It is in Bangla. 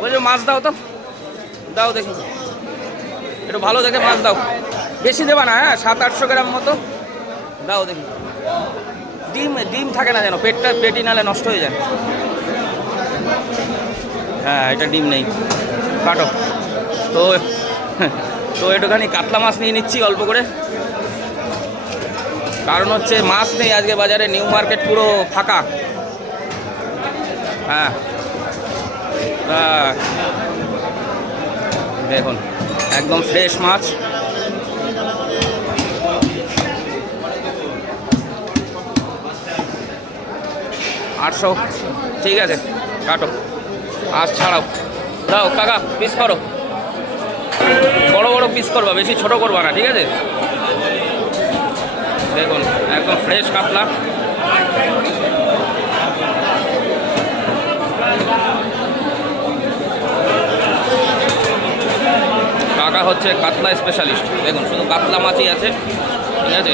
বলছো মাছ দাও তো, দাও দেখি একটু ভালো দেখে মাছ দাও, বেশি দেবা না, হ্যাঁ 700-800 গ্রাম মতো দাও দেখি। ডিম ডিম থাকে না যেন, পেটি নালে নষ্ট হয়ে যায়। হ্যাঁ এটা ডিম নেই, কাটো। তো তো একটুখানি কাতলা মাছ নিয়ে নিচ্ছি অল্প করে, কারণ হচ্ছে মাছ নেই আজকে বাজারে, নিউ মার্কেট পুরো ফাঁকা। হ্যাঁ দেখুন একদম ফ্রেশ মাছ। আটশো, ঠিক আছে কাটো, আজ ছাড়াও, দাও কাকা পিস করো, বড় বড় পিস করবা, বেশি ছোট করবা না, ঠিক আছে। দেখুন একদম ফ্রেশ কাতলা। কাকা হচ্ছে কাতলা স্পেশালিস্ট, দেখুন শুধু কাতলা মাছই আছে, ঠিক আছে।